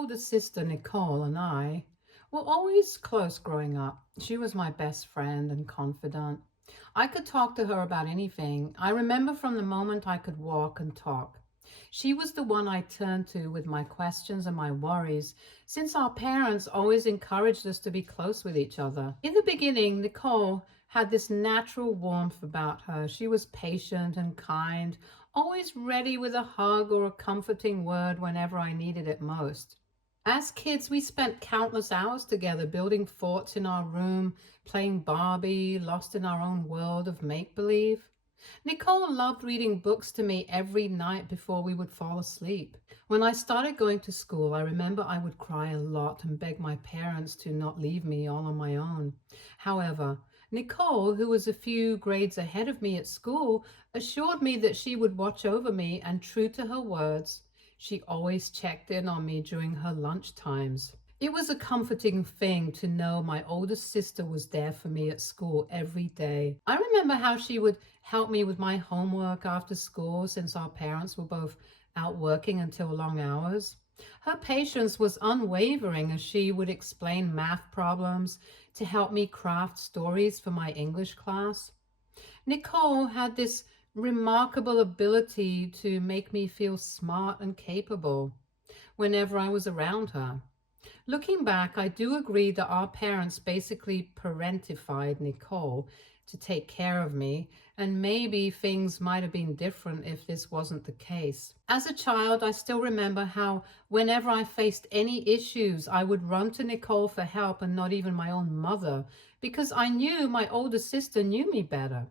older sister, Nichole, and I were always close growing up. She was my best friend and confidant. I could talk to her about anything. I remember from the moment I could walk and talk. She was the one I turned to with my questions and my worries, since our parents always encouraged us to be close with each other. In the beginning, Nichole had this natural warmth about her. She was patient and kind, always ready with a hug or a comforting word whenever I needed it most. As kids, we spent countless hours together building forts in our room, playing Barbie, lost in our own world of make-believe. Nichole loved reading books to me every night before we would fall asleep. When I started going to school, I remember I would cry a lot and beg my parents to not leave me all on my own. However, Nichole, who was a few grades ahead of me at school, assured me that she would watch over me, and true to her words, she always checked in on me during her lunch times. It was a comforting thing to know my older sister was there for me at school every day. I remember how she would help me with my homework after school, since our parents were both out working until long hours. Her patience was unwavering as she would explain math problems to help me craft stories for my English class. Nichole had this remarkable ability to make me feel smart and capable whenever I was around her. Looking back, I do agree that our parents basically parentified Nichole to take care of me, and maybe things might have been different if this wasn't the case. As a child, I still remember how whenever I faced any issues, I would run to Nichole for help and not even my own mother, because I knew my older sister knew me better.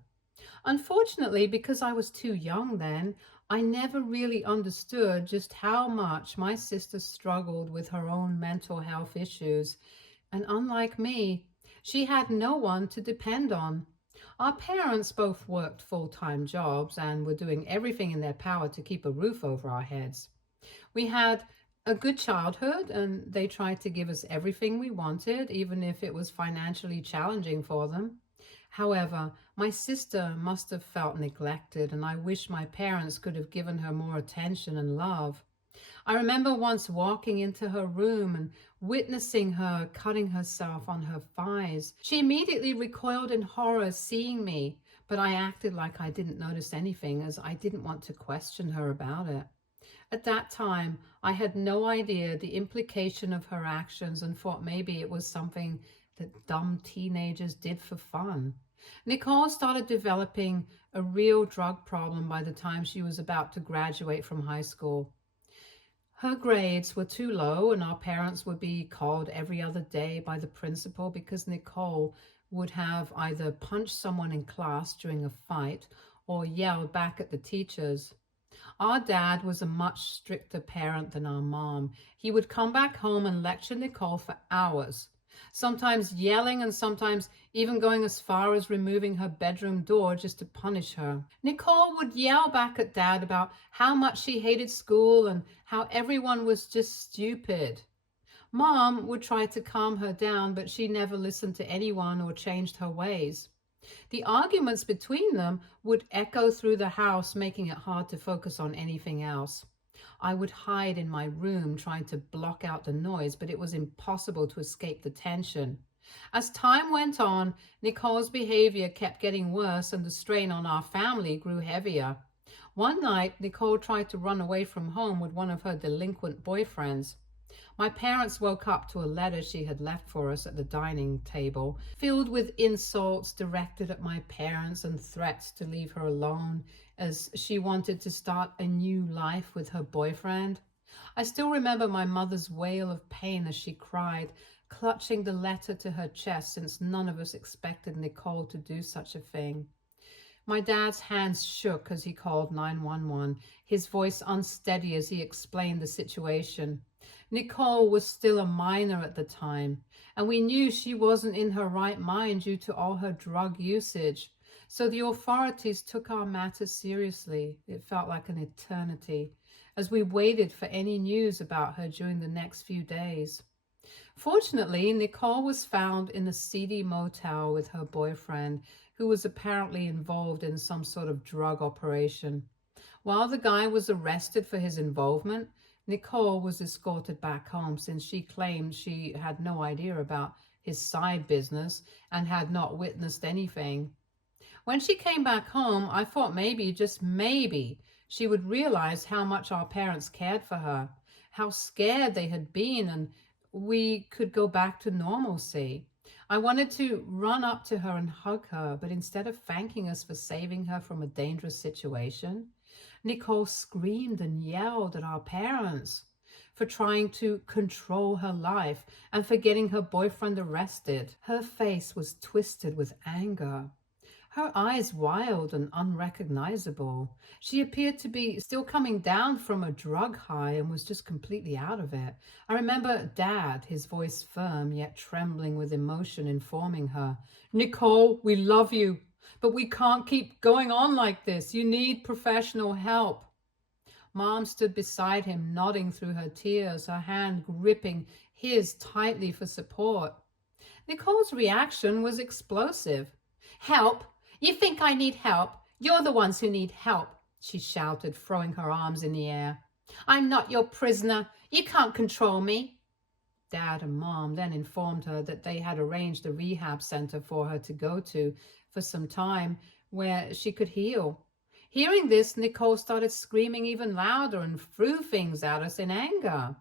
Unfortunately, because I was too young then, I never really understood just how much my sister struggled with her own mental health issues. And unlike me, she had no one to depend on. Our parents both worked full-time jobs and were doing everything in their power to keep a roof over our heads. We had a good childhood, and they tried to give us everything we wanted, even if it was financially challenging for them. However, my sister must have felt neglected, and I wish my parents could have given her more attention and love. I remember once walking into her room and witnessing her cutting herself on her thighs. She immediately recoiled in horror seeing me, but I acted like I didn't notice anything, as I didn't want to question her about it. At that time, I had no idea the implication of her actions and thought maybe it was something that dumb teenagers did for fun. Nichole started developing a real drug problem by the time she was about to graduate from high school. Her grades were too low, and our parents would be called every other day by the principal because Nichole would have either punched someone in class during a fight or yelled back at the teachers. Our dad was a much stricter parent than our mom. He would come back home and lecture Nichole for hours, sometimes yelling and sometimes even going as far as removing her bedroom door just to punish her. Nichole would yell back at Dad about how much she hated school and how everyone was just stupid. Mom would try to calm her down, but she never listened to anyone or changed her ways. The arguments between them would echo through the house, making it hard to focus on anything else. I would hide in my room trying to block out the noise, but it was impossible to escape the tension. As time went on, Nichole's behavior kept getting worse and the strain on our family grew heavier. One night, Nichole tried to run away from home with one of her delinquent boyfriends. My parents woke up to a letter she had left for us at the dining table, filled with insults directed at my parents and threats to leave her alone, as she wanted to start a new life with her boyfriend. I still remember my mother's wail of pain as she cried, clutching the letter to her chest, since none of us expected Nichole to do such a thing. My dad's hands shook as he called 911, his voice unsteady as he explained the situation. Nichole was still a minor at the time, and we knew she wasn't in her right mind due to all her drug usage. So the authorities took our matter seriously. It felt like an eternity, as we waited for any news about her during the next few days. Fortunately, Nichole was found in a seedy motel with her boyfriend, who was apparently involved in some sort of drug operation. While the guy was arrested for his involvement, Nichole was escorted back home since she claimed she had no idea about his side business and had not witnessed anything. When she came back home, I thought maybe, just maybe, she would realize how much our parents cared for her, how scared they had been, and we could go back to normalcy. I wanted to run up to her and hug her, but instead of thanking us for saving her from a dangerous situation, Nichole screamed and yelled at our parents for trying to control her life and for getting her boyfriend arrested. Her face was twisted with anger, her eyes wild and unrecognizable. She appeared to be still coming down from a drug high and was just completely out of it. I remember Dad, his voice firm yet trembling with emotion, informing her, "Nichole, we love you, but we can't keep going on like this. You need professional help." Mom stood beside him, nodding through her tears, her hand gripping his tightly for support. Nichole's reaction was explosive. "Help? You think I need help? You're the ones who need help," she shouted, throwing her arms in the air. "I'm not your prisoner. You can't control me." Dad and Mom then informed her that they had arranged a rehab center for her to go to for some time where she could heal. Hearing this, Nichole started screaming even louder and threw things at us in anger.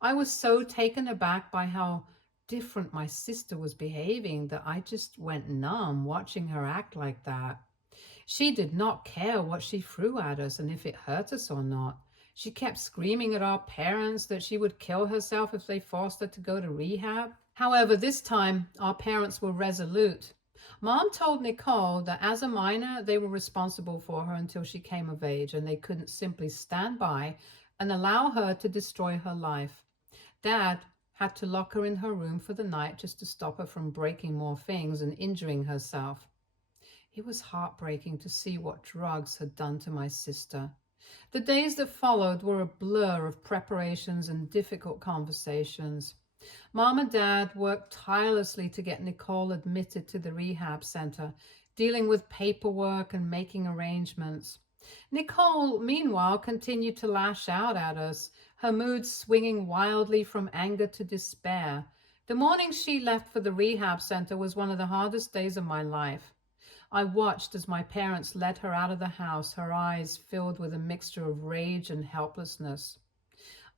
I was so taken aback by how different my sister was behaving that I just went numb watching her act like that. She did not care what she threw at us and if it hurt us or not. She kept screaming at our parents that she would kill herself if they forced her to go to rehab. However, this time our parents were resolute. Mom told Nichole that as a minor, they were responsible for her until she came of age, and they couldn't simply stand by and allow her to destroy her life. Dad had to lock her in her room for the night just to stop her from breaking more things and injuring herself. It was heartbreaking to see what drugs had done to my sister. The days that followed were a blur of preparations and difficult conversations. Mom and Dad worked tirelessly to get Nichole admitted to the rehab center, dealing with paperwork and making arrangements. Nichole, meanwhile, continued to lash out at us, her mood swinging wildly from anger to despair. The morning she left for the rehab center was one of the hardest days of my life. I watched as my parents led her out of the house, her eyes filled with a mixture of rage and helplessness.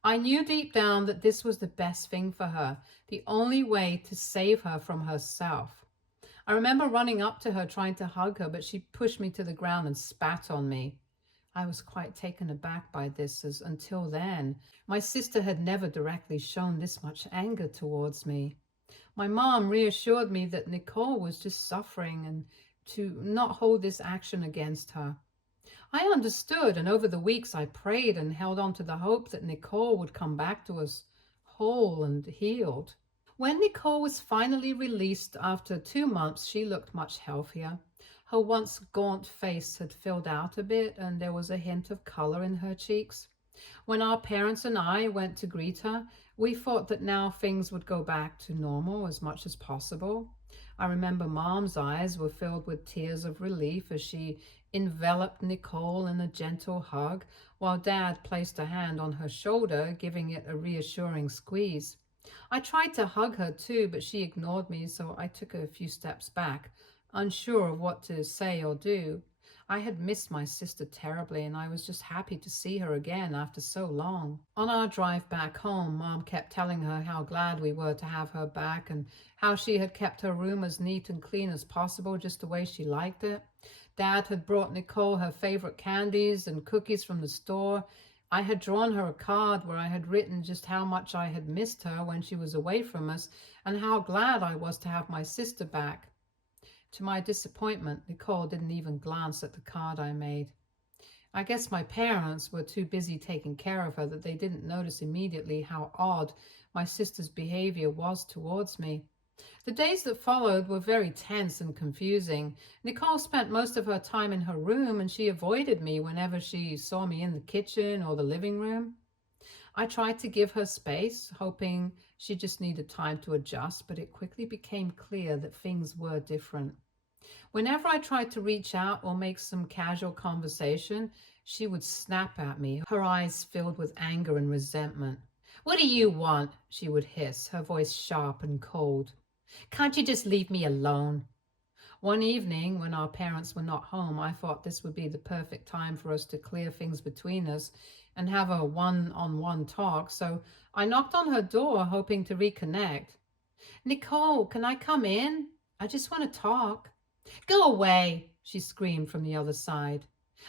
I knew deep down that this was the best thing for her, the only way to save her from herself. I remember running up to her, trying to hug her, but she pushed me to the ground and spat on me. I was quite taken aback by this, as until then, my sister had never directly shown this much anger towards me. My mom reassured me that Nichole was just suffering and to not hold this action against her. I understood, and over the weeks I prayed and held on to the hope that Nichole would come back to us whole and healed. When Nichole was finally released after 2 months, she looked much healthier. Her once gaunt face had filled out a bit, and there was a hint of color in her cheeks. When our parents and I went to greet her, we thought that now things would go back to normal as much as possible. I remember Mom's eyes were filled with tears of relief as she enveloped Nichole in a gentle hug, while Dad placed a hand on her shoulder, giving it a reassuring squeeze. I tried to hug her too, but she ignored me, so I took a few steps back, unsure of what to say or do. I had missed my sister terribly, and I was just happy to see her again after so long. On our drive back home, Mom kept telling her how glad we were to have her back and how she had kept her room as neat and clean as possible, just the way she liked it. Dad had brought Nichole her favorite candies and cookies from the store. I had drawn her a card where I had written just how much I had missed her when she was away from us and how glad I was to have my sister back. To my disappointment, Nichole didn't even glance at the card I made. I guess my parents were too busy taking care of her that they didn't notice immediately how odd my sister's behavior was towards me. The days that followed were very tense and confusing. Nichole spent most of her time in her room, and she avoided me whenever she saw me in the kitchen or the living room. I tried to give her space, hoping she just needed time to adjust, but it quickly became clear that things were different. Whenever I tried to reach out or make some casual conversation, She would snap at me, her eyes filled with anger and resentment. "What do you want?" she would hiss, her voice sharp and cold. "Can't you just leave me alone?" One evening, when our parents were not home, I thought this would be the perfect time for us to clear things between us and have a one-on-one talk, so I knocked on her door, hoping to reconnect. "Nichole, can I come in? I just want to talk." "Go away," she screamed from the other side.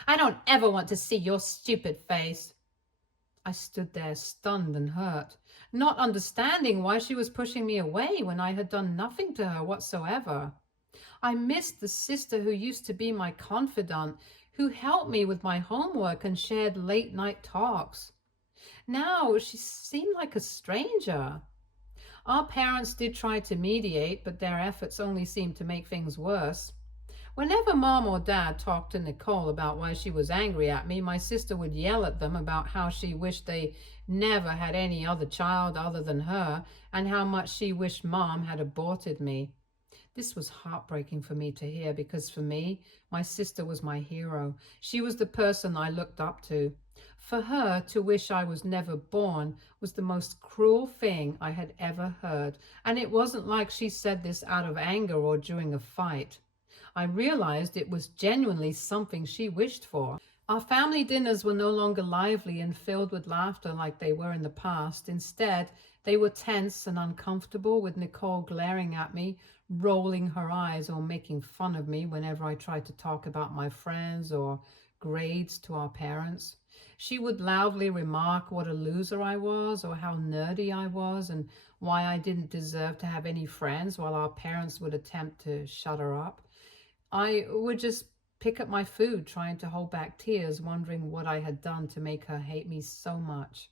"I don't ever want to see your stupid face." I stood there stunned and hurt, not understanding why she was pushing me away when I had done nothing to her whatsoever. I missed the sister who used to be my confidant, who helped me with my homework and shared late night talks. Now she seemed like a stranger. Our parents did try to mediate, but their efforts only seemed to make things worse. Whenever Mom or Dad talked to Nichole about why she was angry at me, my sister would yell at them about how she wished they never had any other child other than her, and how much she wished Mom had aborted me. This was heartbreaking for me to hear because for me, my sister was my hero. She was the person I looked up to. For her to wish I was never born was the most cruel thing I had ever heard, and it wasn't like she said this out of anger or during a fight. I realized it was genuinely something she wished for. Our family dinners were no longer lively and filled with laughter like they were in the past. Instead, they were tense and uncomfortable, with Nichole glaring at me, rolling her eyes or making fun of me whenever I tried to talk about my friends or grades to our parents. She would loudly remark what a loser I was or how nerdy I was and why I didn't deserve to have any friends, while our parents would attempt to shut her up. I would just pick up my food, trying to hold back tears, wondering what I had done to make her hate me so much.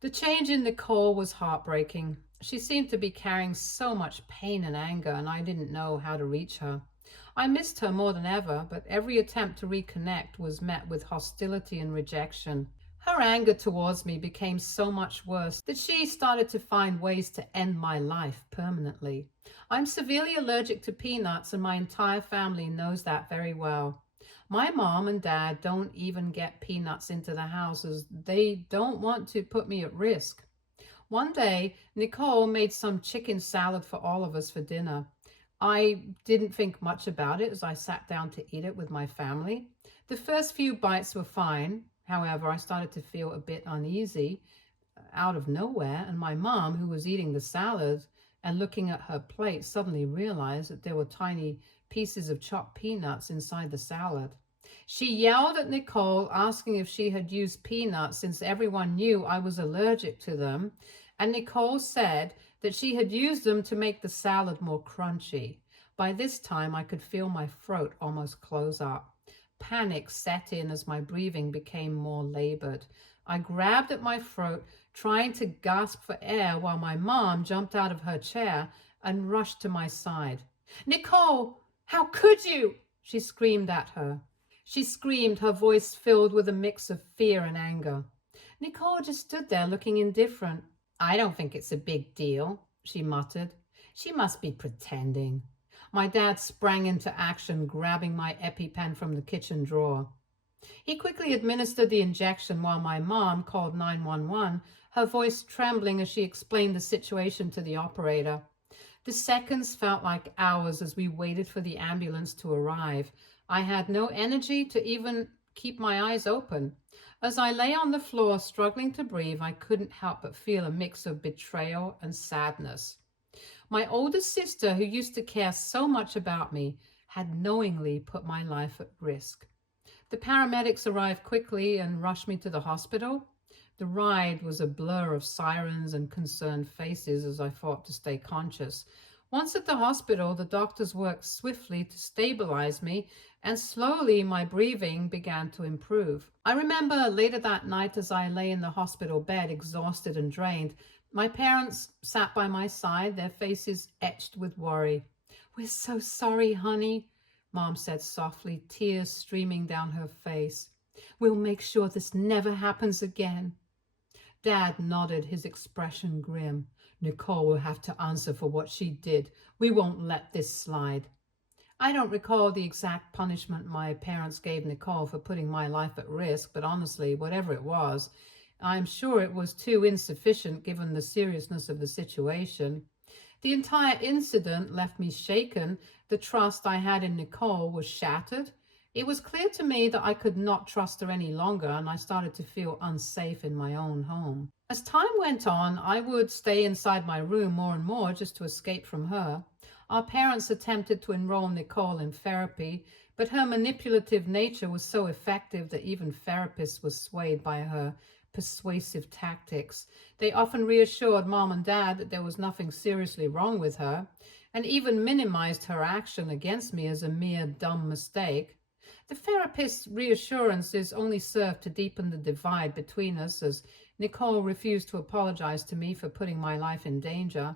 The change in Nichole was heartbreaking. She seemed to be carrying so much pain and anger, and I didn't know how to reach her. I missed her more than ever, but every attempt to reconnect was met with hostility and rejection. Her anger towards me became so much worse that she started to find ways to end my life permanently. I'm severely allergic to peanuts, and my entire family knows that very well. My mom and dad don't even get peanuts into the house as they don't want to put me at risk. One day, Nichole made some chicken salad for all of us for dinner. I didn't think much about it as I sat down to eat it with my family. The first few bites were fine. However, I started to feel a bit uneasy out of nowhere, and my mom, who was eating the salad and looking at her plate, suddenly realized that there were tiny pieces of chopped peanuts inside the salad. She yelled at Nichole, asking if she had used peanuts since everyone knew I was allergic to them, and Nichole said that she had used them to make the salad more crunchy. By this time, I could feel my throat almost close up. Panic set in as my breathing became more labored. I grabbed at my throat, trying to gasp for air, while my mom jumped out of her chair and rushed to my side. "Nichole, how could you?" she screamed at her. She screamed, her voice filled with a mix of fear and anger. Nichole just stood there looking indifferent. "I don't think it's a big deal," she muttered. "She must be pretending." My dad sprang into action, grabbing my EpiPen from the kitchen drawer. He quickly administered the injection while my mom called 911, her voice trembling as she explained the situation to the operator. The seconds felt like hours as we waited for the ambulance to arrive. I had no energy to even keep my eyes open. As I lay on the floor struggling to breathe, I couldn't help but feel a mix of betrayal and sadness. My older sister, who used to care so much about me, had knowingly put my life at risk. The paramedics arrived quickly and rushed me to the hospital. The ride was a blur of sirens and concerned faces as I fought to stay conscious. Once at the hospital, the doctors worked swiftly to stabilize me, and slowly my breathing began to improve. I remember later that night, as I lay in the hospital bed, exhausted and drained, my parents sat by my side, their faces etched with worry. "We're so sorry, honey," Mom said softly, tears streaming down her face. "We'll make sure this never happens again." Dad nodded, his expression grim. "Nichole will have to answer for what she did. We won't let this slide." I don't recall the exact punishment my parents gave Nichole for putting my life at risk, but honestly, whatever it was, I'm sure it was too insufficient given the seriousness of the situation. The entire incident left me shaken. The trust I had in Nichole was shattered. It was clear to me that I could not trust her any longer, and I started to feel unsafe in my own home. As time went on, I would stay inside my room more and more just to escape from her. Our parents attempted to enroll Nichole in therapy, but her manipulative nature was so effective that even therapists were swayed by her persuasive tactics. They often reassured mom and dad that there was nothing seriously wrong with her, and even minimized her action against me as a mere dumb mistake. The therapist's reassurances only served to deepen the divide between us, as Nichole refused to apologize to me for putting my life in danger.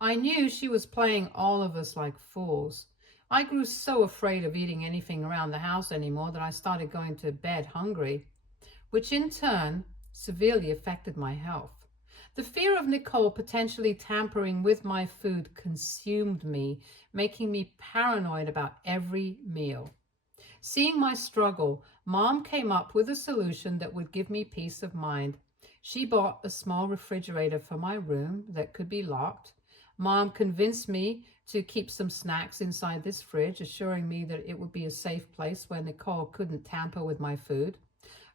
I knew she was playing all of us like fools. I grew so afraid of eating anything around the house anymore that I started going to bed hungry, which in turn severely affected my health. The fear of Nichole potentially tampering with my food consumed me, making me paranoid about every meal. Seeing my struggle, Mom came up with a solution that would give me peace of mind. She bought a small refrigerator for my room that could be locked. Mom convinced me to keep some snacks inside this fridge, assuring me that it would be a safe place where Nichole couldn't tamper with my food.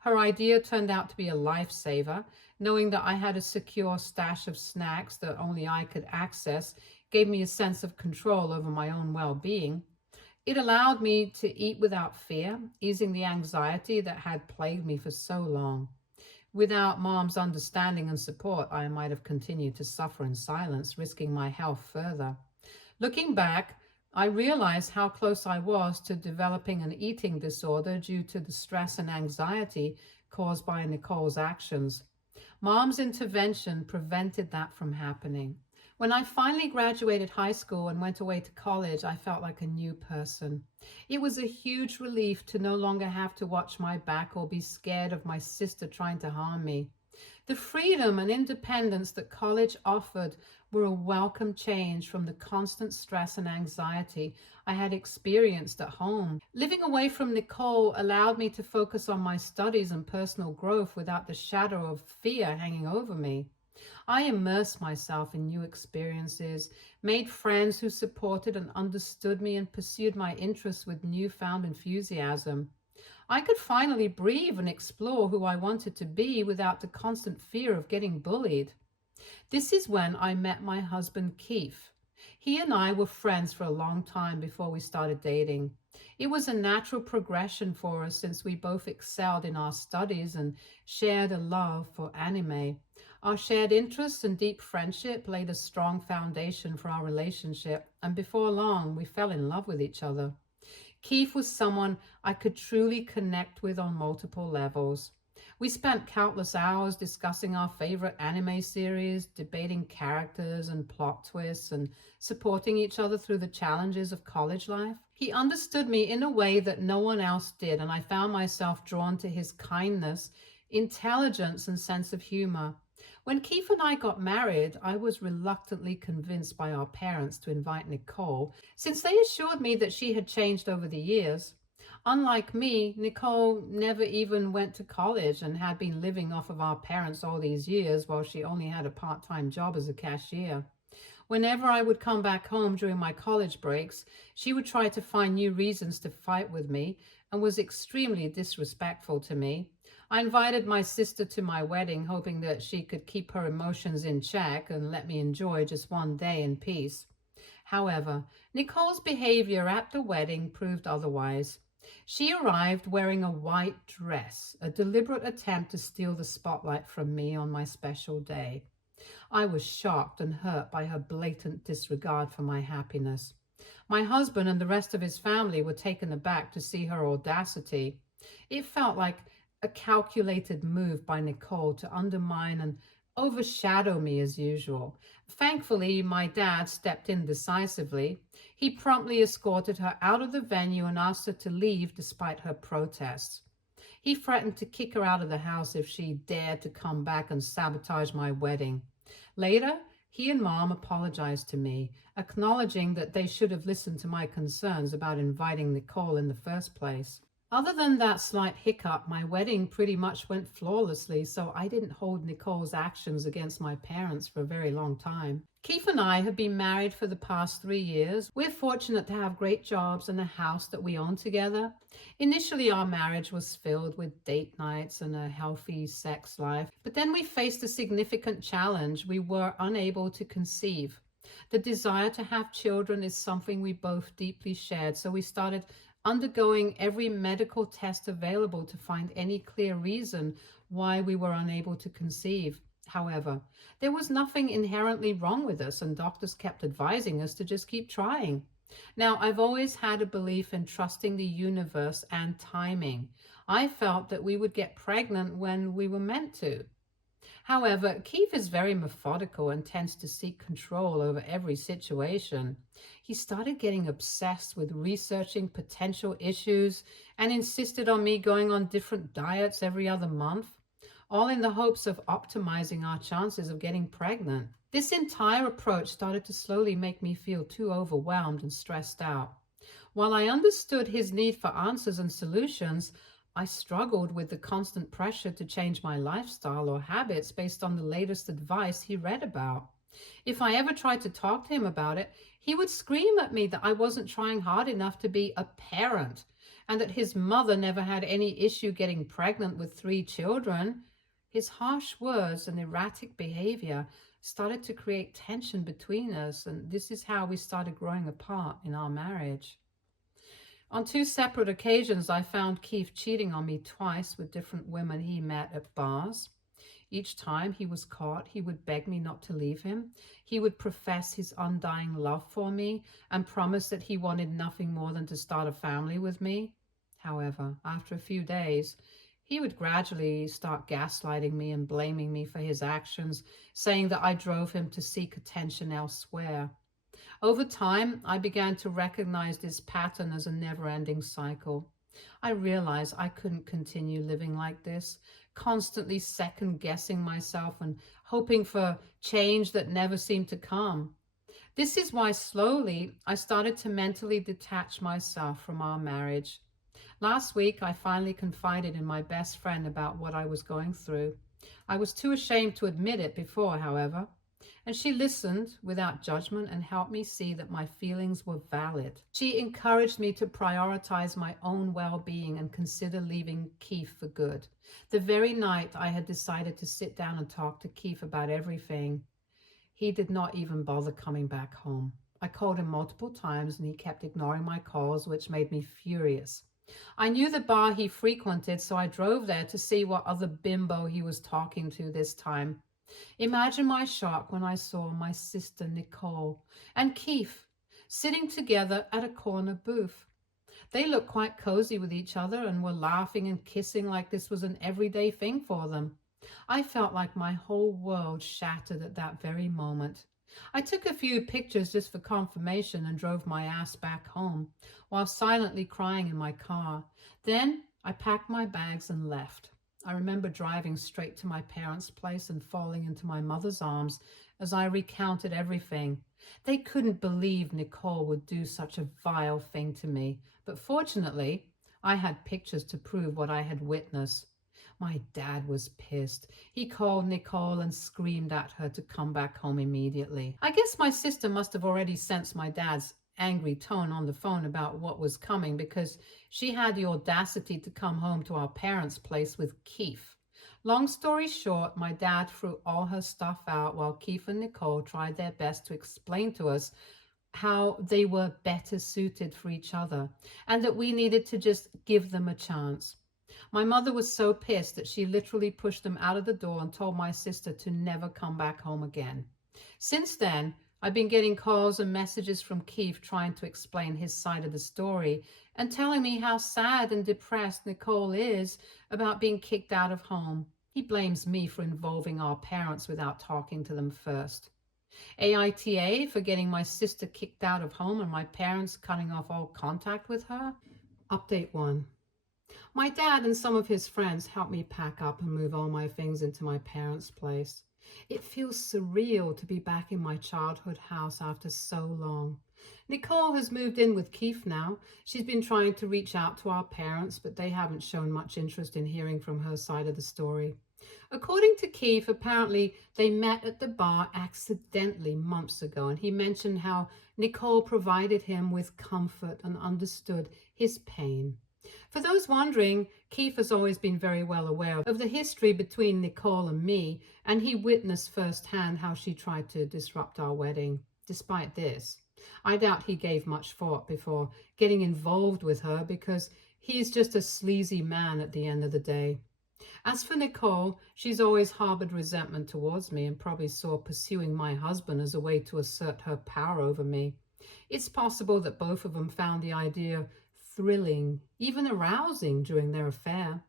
Her idea turned out to be a lifesaver. Knowing that I had a secure stash of snacks that only I could access gave me a sense of control over my own well-being. It allowed me to eat without fear, easing the anxiety that had plagued me for so long. Without Mom's understanding and support, I might have continued to suffer in silence, risking my health further. Looking back, I realized how close I was to developing an eating disorder due to the stress and anxiety caused by Nichole's actions. Mom's intervention prevented that from happening. When I finally graduated high school and went away to college, I felt like a new person. It was a huge relief to no longer have to watch my back or be scared of my sister trying to harm me. The freedom and independence that college offered were a welcome change from the constant stress and anxiety I had experienced at home. Living away from Nichole allowed me to focus on my studies and personal growth without the shadow of fear hanging over me. I immersed myself in new experiences, made friends who supported and understood me, and pursued my interests with newfound enthusiasm. I could finally breathe and explore who I wanted to be without the constant fear of getting bullied. This is when I met my husband, Keith. He and I were friends for a long time before we started dating. It was a natural progression for us since we both excelled in our studies and shared a love for anime. Our shared interests and deep friendship laid a strong foundation for our relationship, and before long, we fell in love with each other. Keith was someone I could truly connect with on multiple levels. We spent countless hours discussing our favorite anime series, debating characters and plot twists, and supporting each other through the challenges of college life. He understood me in a way that no one else did, and I found myself drawn to his kindness, intelligence, and sense of humor. When Keith and I got married, I was reluctantly convinced by our parents to invite Nichole, since they assured me that she had changed over the years. Unlike me, Nichole never even went to college and had been living off of our parents all these years while she only had a part-time job as a cashier. Whenever I would come back home during my college breaks, she would try to find new reasons to fight with me and was extremely disrespectful to me. I invited my sister to my wedding, hoping that she could keep her emotions in check and let me enjoy just one day in peace. However, Nichole's behavior at the wedding proved otherwise. She arrived wearing a white dress, a deliberate attempt to steal the spotlight from me on my special day. I was shocked and hurt by her blatant disregard for my happiness. My husband and the rest of his family were taken aback to see her audacity. It felt like a calculated move by Nichole to undermine and overshadow me as usual. Thankfully, my dad stepped in decisively. He promptly escorted her out of the venue and asked her to leave despite her protests. He threatened to kick her out of the house if she dared to come back and sabotage my wedding. Later, He and Mom apologized to me, acknowledging that they should have listened to my concerns about inviting Nichole in the first place. Other than that slight hiccup, my wedding pretty much went flawlessly, so I didn't hold Nichole's actions against my parents for a very long time. Keith and I have been married for the past 3 years. We're fortunate to have great jobs and a house that we own together. Initially, our marriage was filled with date nights and a healthy sex life, but then we faced a significant challenge. We were unable to conceive. The desire to have children is something we both deeply shared, so we started undergoing every medical test available to find any clear reason why we were unable to conceive. However, there was nothing inherently wrong with us, and doctors kept advising us to just keep trying. Now, I've always had a belief in trusting the universe and timing. I felt that we would get pregnant when we were meant to. However, Keith is very methodical and tends to seek control over every situation. He started getting obsessed with researching potential issues and insisted on me going on different diets every other month, all in the hopes of optimizing our chances of getting pregnant. This entire approach started to slowly make me feel too overwhelmed and stressed out. While I understood his need for answers and solutions, I struggled with the constant pressure to change my lifestyle or habits based on the latest advice he read about. If I ever tried to talk to him about it, he would scream at me that I wasn't trying hard enough to be a parent and that his mother never had any issue getting pregnant with 3 children. His harsh words and erratic behavior started to create tension between us, and this is how we started growing apart in our marriage. On 2 separate occasions, I found Keith cheating on me twice with different women he met at bars. Each time he was caught, he would beg me not to leave him. He would profess his undying love for me and promise that he wanted nothing more than to start a family with me. However, after a few days, he would gradually start gaslighting me and blaming me for his actions, saying that I drove him to seek attention elsewhere. Over time, I began to recognize this pattern as a never-ending cycle. I realized I couldn't continue living like this, constantly second-guessing myself and hoping for change that never seemed to come. This is why slowly I started to mentally detach myself from our marriage. Last week, I finally confided in my best friend about what I was going through. I was too ashamed to admit it before, however, and she listened without judgment and helped me see that my feelings were valid. She encouraged me to prioritize my own well-being and consider leaving Keith for good. The very night I had decided to sit down and talk to Keith about everything, he did not even bother coming back home. I called him multiple times and he kept ignoring my calls, which made me furious. I knew the bar he frequented, so I drove there to see what other bimbo he was talking to this time. Imagine my shock when I saw my sister Nichole and Keith sitting together at a corner booth. They looked quite cozy with each other and were laughing and kissing like this was an everyday thing for them. I felt like my whole world shattered at that very moment. I took a few pictures just for confirmation and drove my ass back home while silently crying in my car. Then I packed my bags and left. I remember driving straight to my parents' place and falling into my mother's arms as I recounted everything. They couldn't believe Nichole would do such a vile thing to me, but fortunately, I had pictures to prove what I had witnessed. My dad was pissed. He called Nichole and screamed at her to come back home immediately. I guess my sister must have already sensed my dad's angry tone on the phone about what was coming because she had the audacity to come home to our parents' place with Keith. Long story short, my dad threw all her stuff out while Keith and Nichole tried their best to explain to us how they were better suited for each other and that we needed to just give them a chance. My mother was so pissed that she literally pushed them out of the door and told my sister to never come back home again. Since then, I've been getting calls and messages from Keith trying to explain his side of the story and telling me how sad and depressed Nichole is about being kicked out of home. He blames me for involving our parents without talking to them first. AITA for getting my sister kicked out of home and my parents cutting off all contact with her. Update 1. My dad and some of his friends helped me pack up and move all my things into my parents' place. It feels surreal to be back in my childhood house after so long. Nichole has moved in with Keith now. She's been trying to reach out to our parents, but they haven't shown much interest in hearing from her side of the story. According to Keith, apparently they met at the bar accidentally months ago, and he mentioned how Nichole provided him with comfort and understood his pain. For those wondering, Keith has always been very well aware of the history between Nichole and me, and he witnessed firsthand how she tried to disrupt our wedding. Despite this, I doubt he gave much thought before getting involved with her, because he's just a sleazy man at the end of the day. As for Nichole, she's always harbored resentment towards me and probably saw pursuing my husband as a way to assert her power over me. It's possible that both of them found the idea thrilling, even arousing during their affair.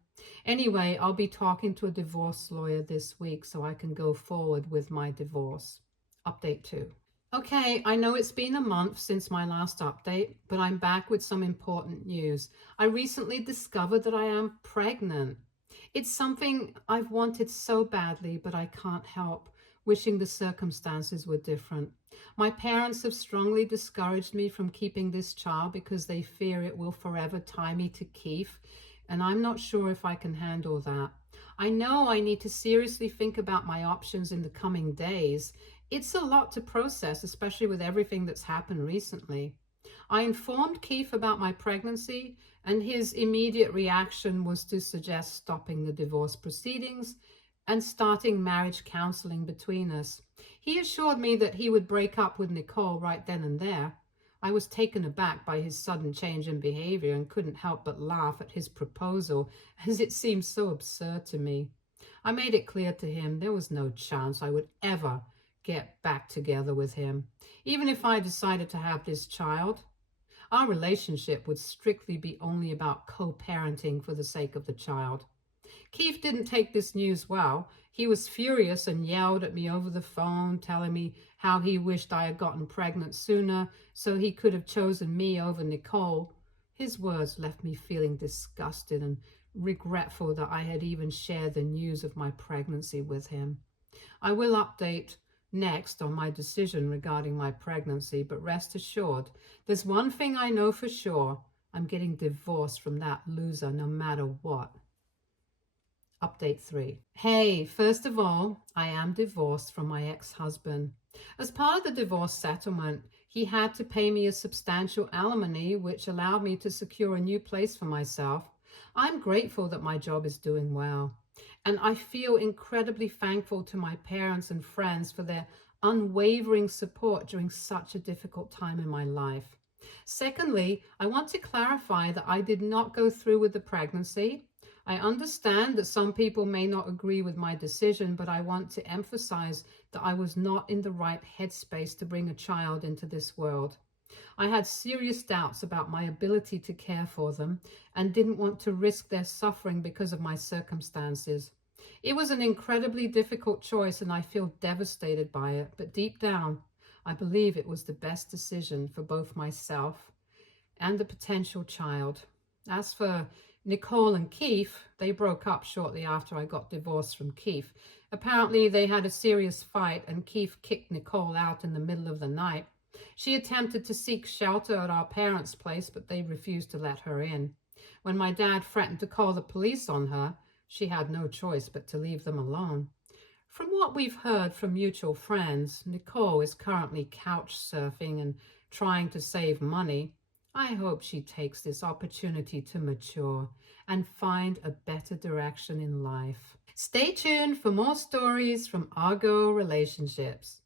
Anyway, I'll be talking to a divorce lawyer this week so I can go forward with my divorce. Update 2. Okay, I know it's been a month since my last update, but I'm back with some important news. I recently discovered that I am pregnant. It's something I've wanted so badly, but I can't help wishing the circumstances were different. My parents have strongly discouraged me from keeping this child because they fear it will forever tie me to Keith, and I'm not sure if I can handle that. I know I need to seriously think about my options in the coming days. It's a lot to process, especially with everything that's happened recently. I informed Keith about my pregnancy, and his immediate reaction was to suggest stopping the divorce proceedings and starting marriage counseling between us. He assured me that he would break up with Nichole right then and there. I was taken aback by his sudden change in behavior and couldn't help but laugh at his proposal, as it seemed so absurd to me. I made it clear to him there was no chance I would ever get back together with him. Even if I decided to have this child, our relationship would strictly be only about co-parenting for the sake of the child. Keith didn't take this news well. He was furious and yelled at me over the phone, telling me how he wished I had gotten pregnant sooner so he could have chosen me over Nichole. His words left me feeling disgusted and regretful that I had even shared the news of my pregnancy with him. I will update next on my decision regarding my pregnancy, but rest assured, there's one thing I know for sure: I'm getting divorced from that loser no matter what. Update 3. Hey, first of all, I am divorced from my ex-husband. As part of the divorce settlement, he had to pay me a substantial alimony, which allowed me to secure a new place for myself. I'm grateful that my job is doing well, and I feel incredibly thankful to my parents and friends for their unwavering support during such a difficult time in my life. Secondly, I want to clarify that I did not go through with the pregnancy. I understand that some people may not agree with my decision, but I want to emphasize that I was not in the right headspace to bring a child into this world. I had serious doubts about my ability to care for them and didn't want to risk their suffering because of my circumstances. It was an incredibly difficult choice, and I feel devastated by it, but deep down, I believe it was the best decision for both myself and the potential child. As for Nichole and Keith, they broke up shortly after I got divorced from Keith. Apparently, they had a serious fight, and Keith kicked Nichole out in the middle of the night. She attempted to seek shelter at our parents' place, but they refused to let her in. When my dad threatened to call the police on her, she had no choice but to leave them alone. From what we've heard from mutual friends, Nichole is currently couch surfing and trying to save money. I hope she takes this opportunity to mature and find a better direction in life. Stay tuned for more stories from Argo Relationships.